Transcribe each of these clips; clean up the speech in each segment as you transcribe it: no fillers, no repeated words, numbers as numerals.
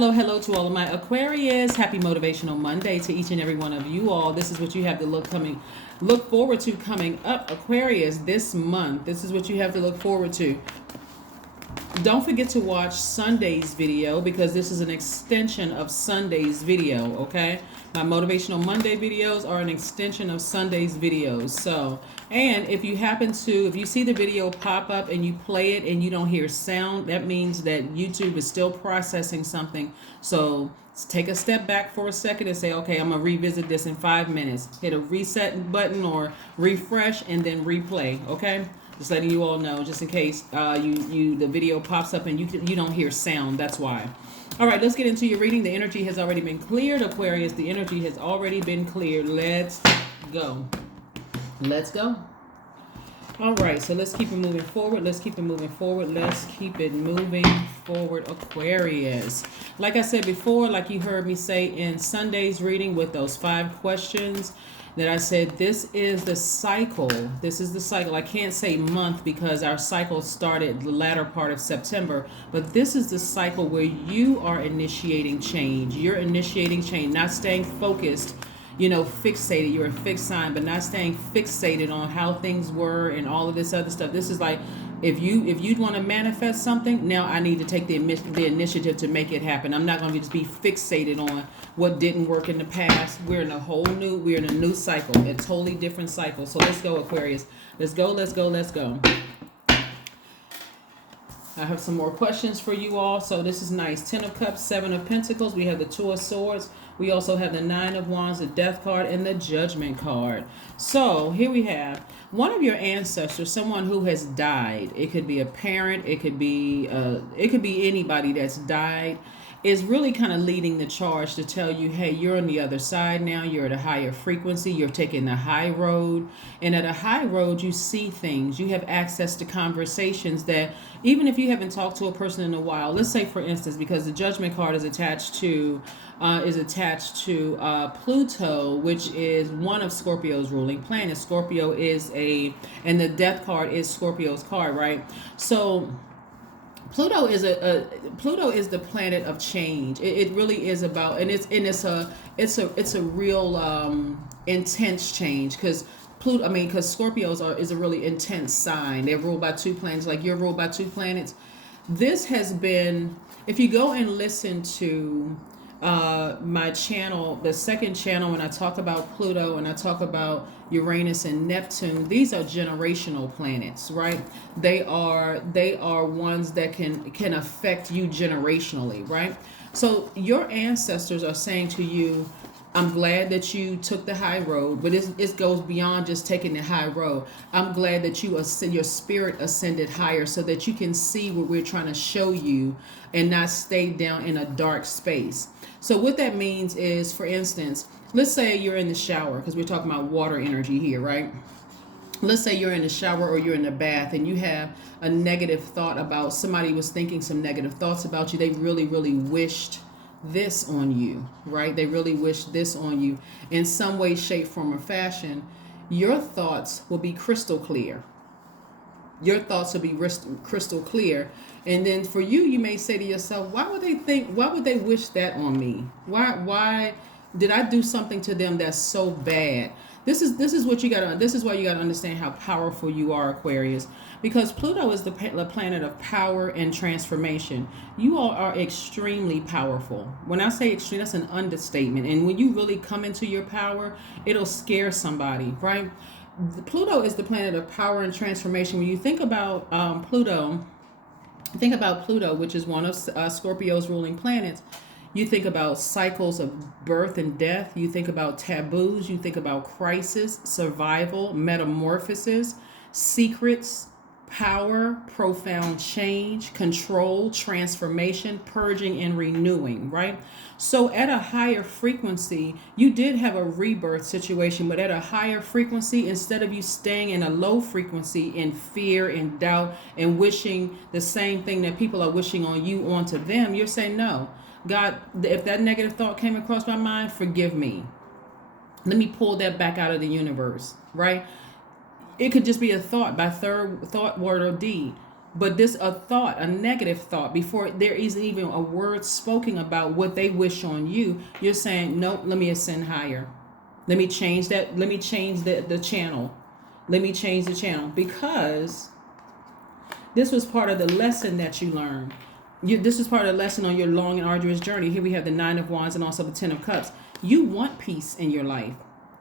Hello to all of my Aquarius. Happy Motivational Monday to each and every one of you all. This is what you have to look forward to coming up, Aquarius, this month. This is what you have to look forward to. Don't forget to watch Sunday's video because this is an extension of Sunday's video, okay? My Motivational Monday videos are an extension of Sunday's videos. So, and if you see the video pop up and you play it and you don't hear sound, that means that YouTube is still processing something. So take a step back for a second and say, okay, I'm going to revisit this in 5 minutes. Hit a reset button or refresh and then replay, okay? Just letting you all know, just in case the video pops up and you don't hear sound. That's why. All right, let's get into your reading. The energy has already been cleared, Aquarius. The energy has already been cleared. Let's go. Let's go. All right, so let's keep it moving forward. Let's keep it moving forward. Let's keep it moving forward, Aquarius. Like I said before, like you heard me say in Sunday's reading with those 5 questions, that I said this is the cycle. This is the cycle. I can't say month because our cycle started the latter part of September, but this is the cycle where you are initiating change. You're initiating change, not staying focused, fixated. You're a fixed sign, but not staying fixated on how things were and all of this other stuff. This is like, if you'd want to manifest something, now I need to take the initiative to make it happen. I'm not going to just be fixated on what didn't work in the past. We're in a new cycle, a totally different cycle. So let's go, Aquarius. Let's go, let's go, let's go. I have some more questions for you all. So this is nice. 10 of Cups, 7 of Pentacles. We have the 2 of Swords. We also have the 9 of Wands, the Death card, and the Judgment card. So here we have one of your ancestors, someone who has died. It could be a parent. It could be anybody that's died, is really kind of leading the charge to tell you, hey, you're on the other side now. You're at a higher frequency. You're taking the high road. And at a high road, you see things. You have access to conversations that even if you haven't talked to a person in a while, let's say, for instance, because the Judgment card is attached to Pluto, which is one of Scorpio's ruling planets. Scorpio and the Death card is Scorpio's card, right? So Pluto is the planet of change. It really is about, and it's a real intense change because because Scorpios is a really intense sign. They're ruled by 2 planets, like you're ruled by 2 planets. This has been, if you go and listen to my channel, the second channel, when I talk about Pluto and I talk about Uranus and Neptune, these are generational planets, right? They are ones that can affect you generationally, right? So your ancestors are saying to you, I'm glad that you took the high road, but it goes beyond just taking the high road. I'm glad that your spirit ascended higher so that you can see what we're trying to show you and not stay down in a dark space. So what that means is, for instance, let's say you're in the shower, because we're talking about water energy here, right? Let's say you're in the shower or you're in the bath and you have a negative thought about somebody was thinking some negative thoughts about you. They really, really wished this on you, right? They really wish this on you in some way, shape, form, or fashion. Your thoughts will be crystal clear. Your thoughts will be crystal clear. And then for you, you may say to yourself, why would they wish that on me? Why did I do something to them that's so bad? This is why you got to understand how powerful you are, Aquarius, because Pluto is the planet of power and transformation. You all are extremely powerful. When I say extreme, that's an understatement. And when you really come into your power, it'll scare somebody, right? Pluto is the planet of power and transformation. When you think about Pluto, which is one of Scorpio's ruling planets. You think about cycles of birth and death. You think about taboos. You think about crisis, survival, metamorphosis, secrets, power, profound change, control, transformation, purging, and renewing, right? So at a higher frequency, you did have a rebirth situation, but at a higher frequency, instead of you staying in a low frequency in fear and doubt and wishing the same thing that people are wishing on you onto them, you're saying, no, God, if that negative thought came across my mind, forgive me. Let me pull that back out of the universe, right? It could just be a thought by thought, word, or deed. But this a thought, a negative thought, before there is even a word spoken about what they wish on you, you're saying, nope, let me ascend higher. Let me change that. Let me change the channel. Let me change the channel, because this was part of the lesson that you learned. This was part of the lesson on your long and arduous journey. Here we have the Nine of Wands and also the Ten of Cups. You want peace in your life.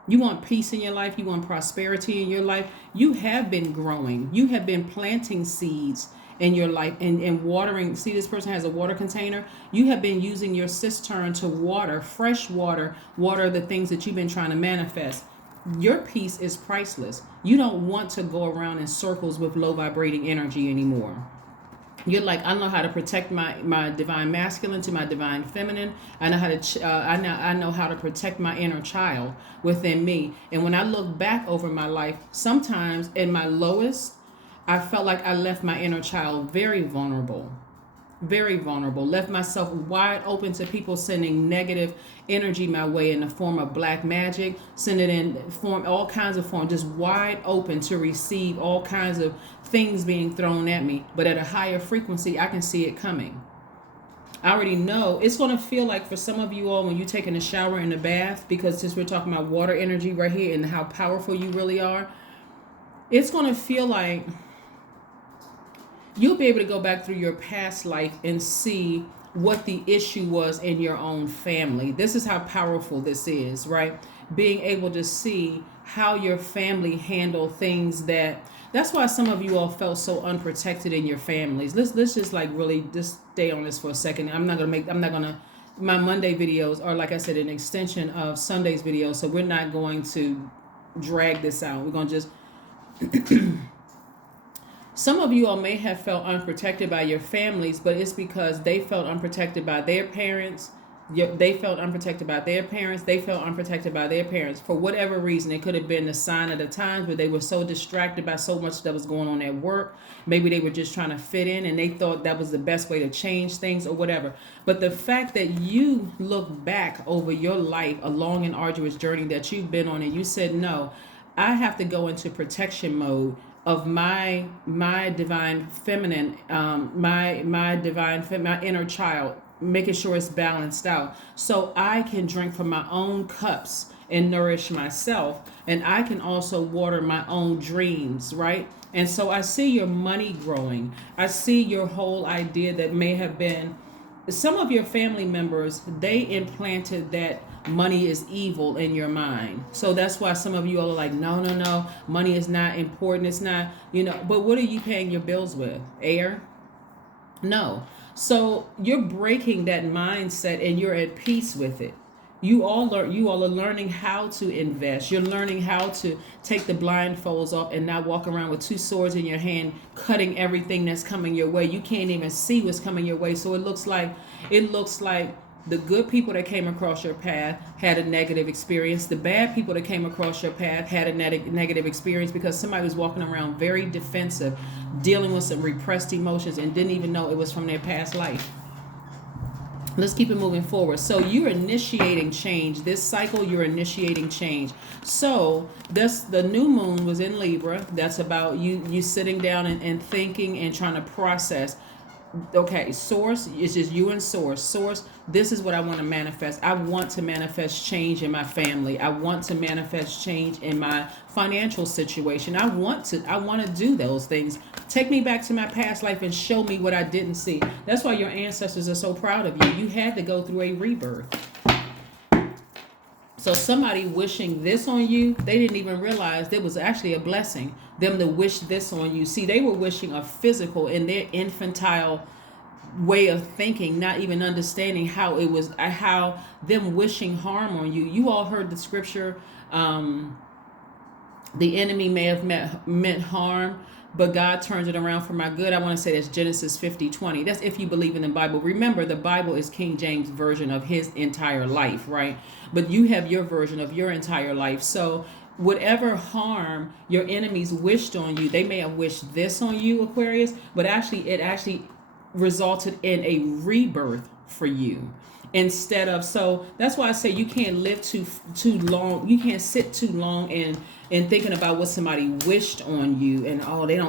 You want peace in your life. You want prosperity in your life. You have been growing. You have been planting seeds in your life and watering. See, this person has a water container. You have been using your cistern to water, fresh water, water the things that you've been trying to manifest. Your peace is priceless. You don't want to go around in circles with low vibrating energy anymore. You're like, I know how to protect my divine masculine to my divine feminine. I know how to I know how to protect my inner child within me. And when I look back over my life, sometimes in my lowest, I felt like I left my inner child very vulnerable. Very vulnerable. Left myself wide open to people sending negative energy my way in the form of black magic, send it in form, all kinds of form, just wide open to receive all kinds of things being thrown at me. But at a higher frequency, I can see it coming. I already know it's going to feel like, for some of you all, when you're taking a shower in the bath, because since we're talking about water energy right here and how powerful you really are, it's going to feel like you'll be able to go back through your past life and see what the issue was in your own family. This is how powerful this is, right? Being able to see how your family handled things that's why some of you all felt so unprotected in your families. Let's just like really just stay on this for a second. My Monday videos are, like I said, an extension of Sunday's videos, so we're not going to drag this out. We're going to just some of you all may have felt unprotected by your families, but it's because they felt unprotected by their parents. They felt unprotected by their parents. They felt unprotected by their parents. For whatever reason, it could have been the sign of the times where they were so distracted by so much that was going on at work. Maybe they were just trying to fit in and they thought that was the best way to change things or whatever. But the fact that you look back over your life, a long and arduous journey that you've been on, and you said, no, I have to go into protection mode of my divine feminine, my inner child, making sure it's balanced out, so I can drink from my own cups and nourish myself, and I can also water my own dreams, right? And so I see your money growing. I see your whole idea that may have been some of your family members, they implanted that money is evil in your mind. So that's why some of you all are like, no, money is not important. It's not, but what are you paying your bills with? Air? No. So you're breaking that mindset and you're at peace with it. You all are learning how to invest. You're learning how to take the blindfolds off and not walk around with two swords in your hand, cutting everything that's coming your way. You can't even see what's coming your way. So it looks like the good people that came across your path had a negative experience. The bad people that came across your path had a negative experience because somebody was walking around very defensive, dealing with some repressed emotions and didn't even know it was from their past life. Let's keep it moving forward. So you're initiating change. This cycle, you're initiating change. So the new moon was in Libra. That's about you sitting down and thinking and trying to process. Okay, source, it's just you and source. Source, this is what I want to manifest. I want to manifest change in my family. I want to manifest change in my financial situation. I want to do those things. Take me back to my past life and show me what I didn't see. That's why your ancestors are so proud of you. You had to go through a rebirth. So somebody wishing this on you, they didn't even realize it was actually a blessing, them to wish this on you. See, they were wishing a physical in their infantile way of thinking, not even understanding how them wishing harm on you. You all heard the scripture, the enemy may have meant harm, but God turns it around for my good. I want to say that's Genesis 50:20. That's if you believe in the Bible. Remember, the Bible is King James' version of his entire life, right? But you have your version of your entire life. So whatever harm your enemies wished on you, they may have wished this on you, Aquarius, but it resulted in a rebirth for you. Instead of, so that's why I say you can't live too long. You can't sit too long and thinking about what somebody wished on you and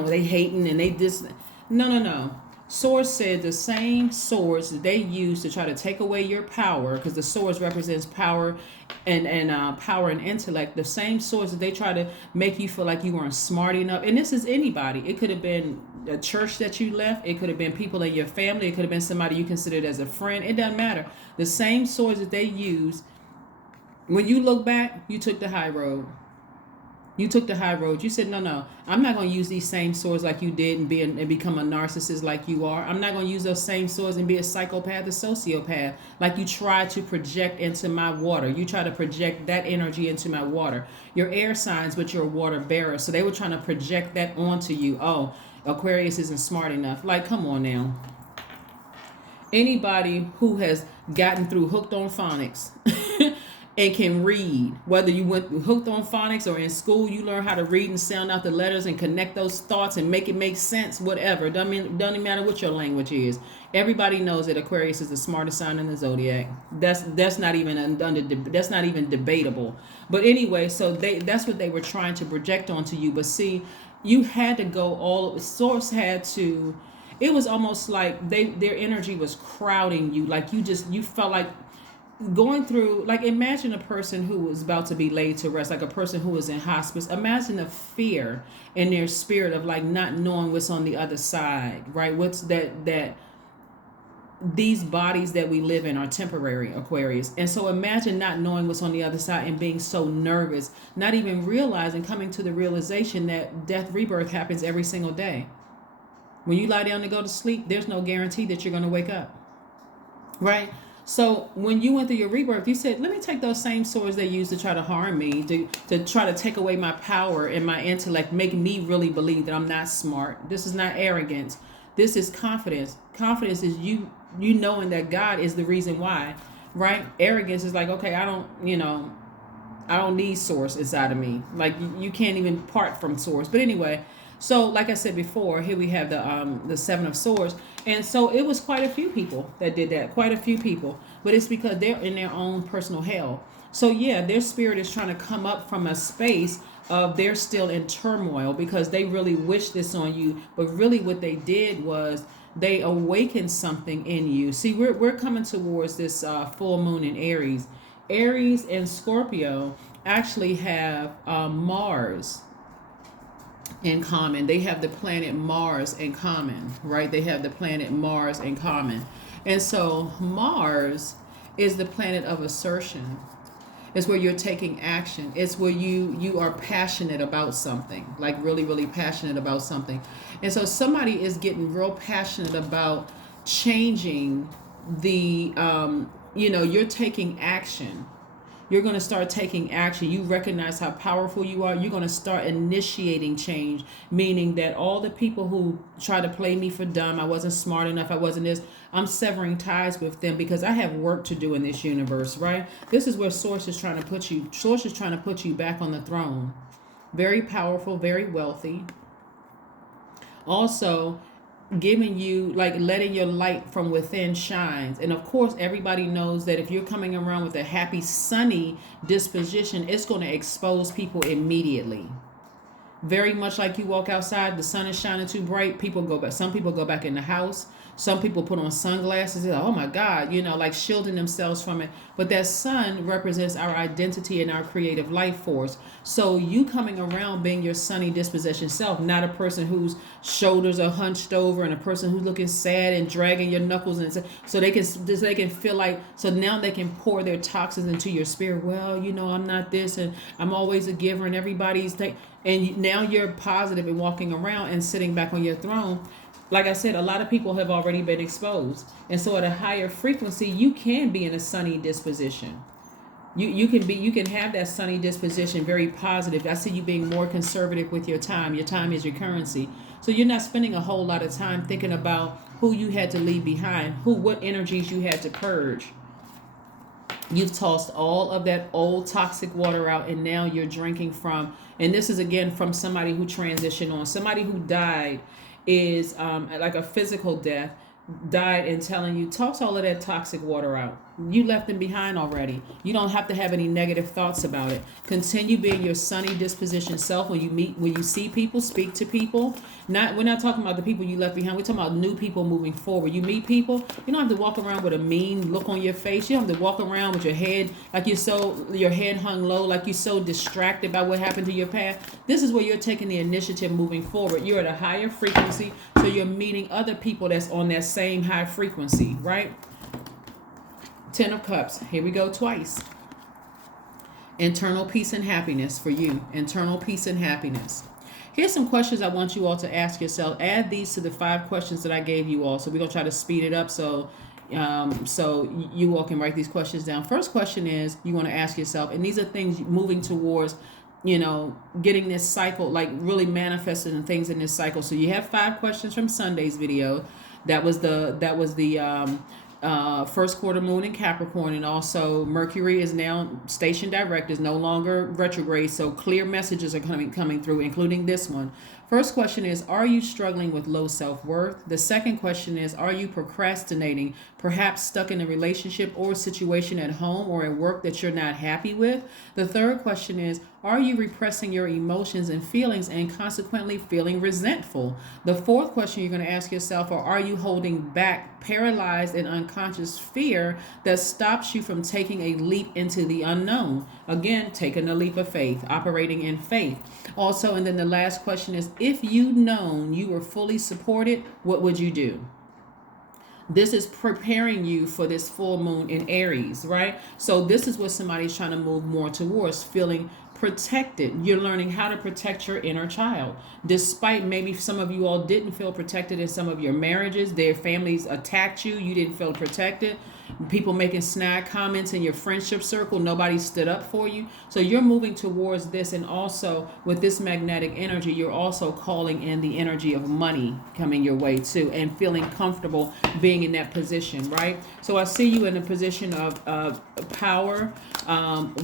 they hating and they this. No. Source said the same source that they use to try to take away your power, because the source represents power and power and intellect. The same source that they try to make you feel like you weren't smart enough. And this is anybody. It could have been a church that you left. It could have been people in your family. It could have been somebody you considered as a friend. It doesn't matter. The same source that they use. When you look back, you took the high road. You took the high road. You said, no, I'm not going to use these same swords like you did and become a narcissist like you are. I'm not going to use those same swords and be a psychopath, a sociopath, like you try to project into my water. You try to project that energy into my water. You're air signs, but you're a water bearer. So they were trying to project that onto you. Oh, Aquarius isn't smart enough. Like, come on now. Anybody who has gotten through hooked on phonics and can read, whether you went hooked on phonics or in school, you learn how to read and sound out the letters and connect those thoughts and make it make sense, whatever. Doesn't matter what your language is. Everybody knows that Aquarius is the smartest sign in the zodiac. That's not even that's not even debatable. But anyway, so that's what they were trying to project onto you. But see, you had to go all source had to. It was almost like their energy was crowding you. Like you felt like going through, like, imagine a person who was about to be laid to rest, like a person who was in hospice. Imagine the fear in their spirit of like not knowing what's on the other side, right? What's that these bodies that we live in are temporary, Aquarius. And so imagine not knowing what's on the other side and being so nervous, not even realizing, coming to the realization that death, rebirth happens every single day. When you lie down to go to sleep, there's no guarantee that you're going to wake up, right? So when you went through your rebirth, you said, let me take those same swords they used to try to harm me, to try to take away my power and my intellect, make me really believe that I'm not smart. This is not arrogance. This is confidence. Confidence is you knowing that God is the reason why, right? Arrogance is like, okay, I don't need source inside of me. Like you can't even part from source. But anyway, so like I said before, here we have the Seven of Swords. And so it was quite a few people that did that, quite a few people. But it's because they're in their own personal hell. So yeah, their spirit is trying to come up from a space of they're still in turmoil because they really wish this on you. But really what they did was they awakened something in you. See, we're coming towards this full moon in Aries. Aries and Scorpio actually have Mars in common. They have the planet Mars in common, right? They have the planet Mars in common. And so Mars is the planet of assertion. It's where you're taking action. It's where you are passionate about something, like really, really passionate about something. And so somebody is getting real passionate about changing the, you're taking action. You're going to start taking action. You recognize how powerful you are. You're going to start initiating change, meaning that all the people who try to play me for dumb, I wasn't smart enough, I wasn't this, I'm severing ties with them because I have work to do in this universe, right? This is where Source is trying to put you. Source is trying to put you back on the throne. Very powerful, very wealthy. Also, giving you, like, letting your light from within shines. And of course everybody knows that if you're coming around with a happy, sunny disposition, it's going to expose people immediately. Very much like you walk outside, the sun is shining too bright, people go back. Some people go back in the house. Some people put on sunglasses. Like, oh my God, like shielding themselves from it. But that sun represents our identity and our creative life force. So you coming around being your sunny disposition self, not a person whose shoulders are hunched over and a person who's looking sad and dragging your knuckles, and so they can feel like, so now they can pour their toxins into your spirit. Well, I'm not this, and I'm always a giver, and everybody's and now you're positive and walking around and sitting back on your throne. Like I said, a lot of people have already been exposed. And so at a higher frequency, you can be in a sunny disposition. You can have that sunny disposition, very positive. I see you being more conservative with your time. Your time is your currency. So you're not spending a whole lot of time thinking about who you had to leave behind, what energies you had to purge. You've tossed all of that old toxic water out, and now you're drinking from, and this is again from somebody who transitioned on, somebody who died, is like a physical death, died and telling you, toss all of that toxic water out. You left them behind already. You don't have to have any negative thoughts about it. Continue being your sunny disposition self when you see people, speak to people. We're not talking about the people you left behind. We're talking about new people moving forward. You meet people, you don't have to walk around with a mean look on your face. You don't have to walk around with your head like your head hung low, like you're so distracted by what happened to your past. This is where you're taking the initiative moving forward. You're at a higher frequency, so you're meeting other people that's on that same high frequency, right? 10 of Cups. Here we go twice. Internal peace and happiness for you. Internal peace and happiness. Here's some questions I want you all to ask yourself. Add these to the 5 questions that I gave you all. So we're going to try to speed it up so you all can write these questions down. First question is you want to ask yourself, and these are things moving towards, getting this cycle, like really manifesting things in this cycle. So you have 5 questions from Sunday's video. That was the first quarter moon in Capricorn, and also Mercury is now station direct, is no longer retrograde, so clear messages are coming through, including this one. First question is, are you struggling with low self-worth? The second question is, are you procrastinating, perhaps stuck in a relationship or situation at home or at work that you're not happy with? The third question is, are you repressing your emotions and feelings and consequently feeling resentful? The fourth question you're going to ask yourself, or are you holding back paralyzed and unconscious fear that stops you from taking a leap into the unknown? Again, taking a leap of faith, operating in faith. Also, and then the last question is, if you'd known you were fully supported, what would you do? This is preparing you for this full moon in Aries, right? So this is what somebody's trying to move more towards, feeling protected. You're learning how to protect your inner child. Despite maybe some of you all didn't feel protected in some of your marriages, their families attacked you, you didn't feel protected. People making snide comments in your friendship circle, nobody stood up for you. So you're moving towards this, and also with this magnetic energy, you're also calling in the energy of money coming your way too, and feeling comfortable being in that position, right? So I see you in a position of power,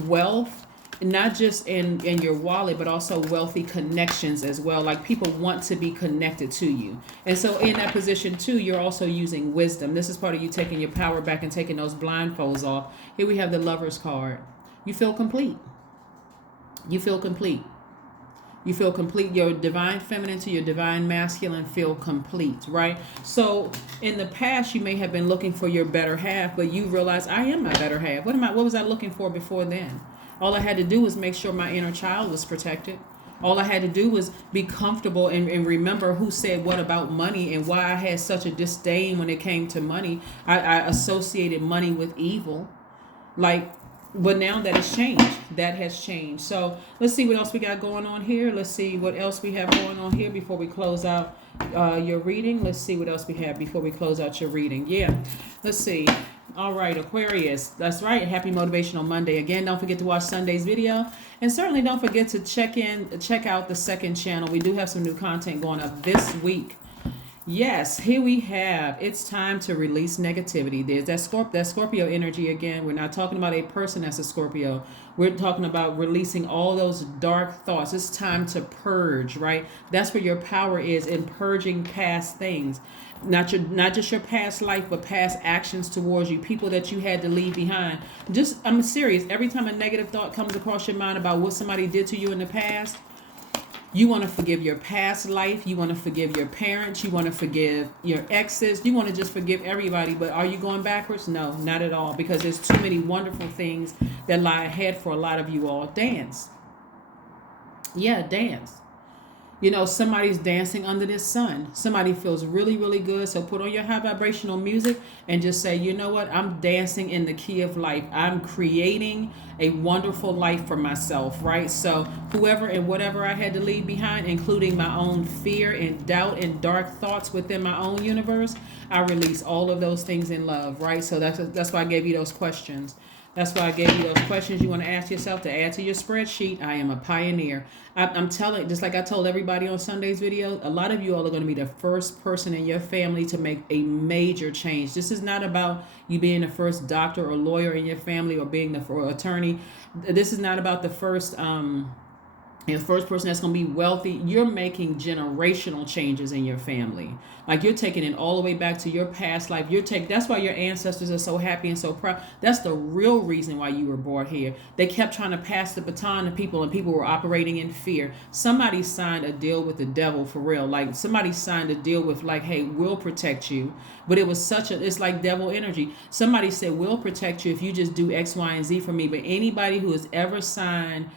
wealth, not just in your wallet, but also wealthy connections as well. Like people want to be connected to you. And so in that position too, you're also using wisdom. This is part of you taking your power back and taking those blindfolds off. Here we have the Lover's card. You feel complete. You feel complete. You feel complete. Your divine feminine to your divine masculine feel complete, right? So in the past, you may have been looking for your better half, but you realize I am my better half. What was I looking for before then? All I had to do was make sure my inner child was protected. All I had to do was be comfortable and remember who said what about money and why I had such a disdain when it came to money. I associated money with evil. But now that has changed. That has changed. So let's see what else we got going on here. Let's see what else we have going on here before we close out your reading. Let's see what else we have before we close out your reading. Yeah. Let's see. All right, Aquarius. That's right. Happy Motivational Monday. Again, don't forget to watch Sunday's video. And certainly don't forget to check out the second channel. We do have some new content going up this week. Yes, here we have, it's time to release negativity. There's that Scorpio energy again. We're not talking about a person that's a Scorpio. We're talking about releasing all those dark thoughts. It's time to purge, right? That's where your power is, in purging past things. Not just your past life, but past actions towards you, people that you had to leave behind. I'm serious. Every time a negative thought comes across your mind about what somebody did to you in the past, you want to forgive your past life. You want to forgive your parents. You want to forgive your exes. You want to just forgive everybody. But are you going backwards? No, not at all. Because there's too many wonderful things that lie ahead for a lot of you all. Dance. Yeah, dance. Somebody's dancing under this sun. Somebody feels really, really good. So put on your high vibrational music and just say, you know what? I'm dancing in the key of life. I'm creating a wonderful life for myself, right? So whoever and whatever I had to leave behind, including my own fear and doubt and dark thoughts within my own universe, I release all of those things in love, right? So that's why I gave you those questions. That's why I gave you those questions you want to ask yourself to add to your spreadsheet. I am a pioneer. I'm telling, just like I told everybody on Sunday's video, a lot of you all are going to be the first person in your family to make a major change. This is not about you being the first doctor or lawyer in your family or being the attorney. This is not about the first You're the first person that's going to be wealthy. You're making generational changes in your family. Like you're taking it all the way back to your past life. That's why your ancestors are so happy and so proud. That's the real reason why you were born here. They kept trying to pass the baton to people, and people were operating in fear. Somebody signed a deal with the devil for real. Like somebody signed a deal with like, hey, we'll protect you. But it was it's like devil energy. Somebody said, we'll protect you if you just do X, Y, and Z for me. But anybody who has ever signed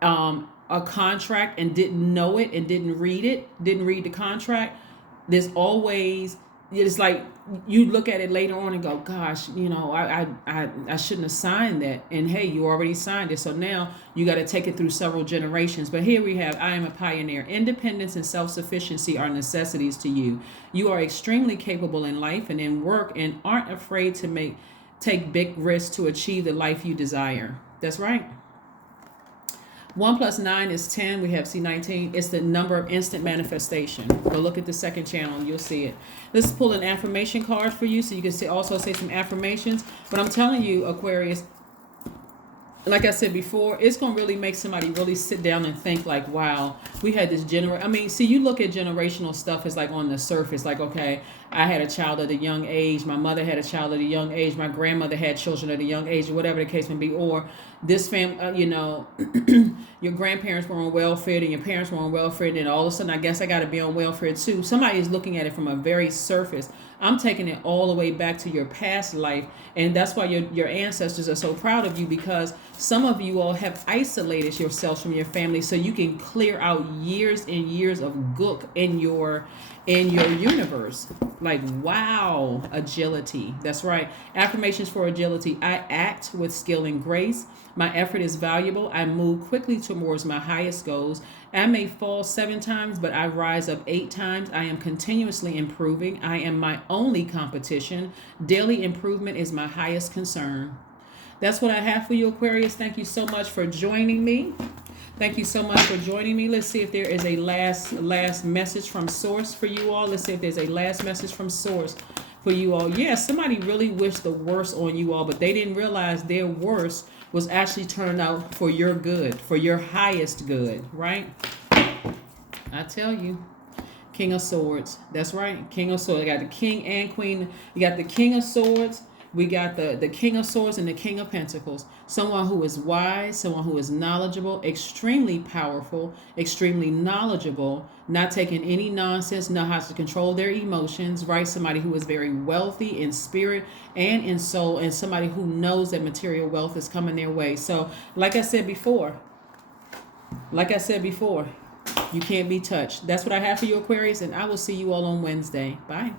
a contract and didn't know it and didn't read the contract, there's always, it's like you look at it later on and go, gosh, I shouldn't have signed that. And hey, you already signed it. So now you got to take it through several generations. But here we have, I am a pioneer. Independence and self-sufficiency are necessities to you. You are extremely capable in life and in work and aren't afraid to take big risks to achieve the life you desire. That's right. 1 plus 9 is 10. We have C19. It's the number of instant manifestation. Go look at the second channel and you'll see it. Let's pull an affirmation card for you so you can also say some affirmations. But I'm telling you, Aquarius, like I said before, it's going to really make somebody really sit down and think like, wow, we had this you look at generational stuff as like on the surface, like, okay, I had a child at a young age. My mother had a child at a young age. My grandmother had children at a young age, or whatever the case may be. Or this family, your grandparents were on welfare and your parents were on welfare. And all of a sudden, I guess I got to be on welfare too. Somebody is looking at it from a very surface. I'm taking it all the way back to your past life. And that's why your ancestors are so proud of you, because some of you all have isolated yourselves from your family so you can clear out years and years of gook in your universe. Like, wow, agility. That's right. Affirmations for agility. I act with skill and grace. My effort is valuable. I move quickly towards my highest goals. I may fall 7 times, but I rise up 8 times. I am continuously improving. I am my only competition. Daily improvement is my highest concern. That's what I have for you, Aquarius. Thank you so much for joining me. Thank you so much for joining me. Let's see if there is a last message from Source for you all. Let's see if there's a last message from Source for you all. Yes, somebody really wished the worst on you all, but they didn't realize their worst was actually turned out for your good, for your highest good, right? I tell you. King of Swords. That's right. King of Swords. I got the King and Queen. You got the King of Swords. We got the King of Swords and the King of Pentacles. Someone who is wise, someone who is knowledgeable, extremely powerful, extremely knowledgeable, not taking any nonsense, know how to control their emotions, right? Somebody who is very wealthy in spirit and in soul, and somebody who knows that material wealth is coming their way. So, like I said before, you can't be touched. That's what I have for you, Aquarius, and I will see you all on Wednesday. Bye.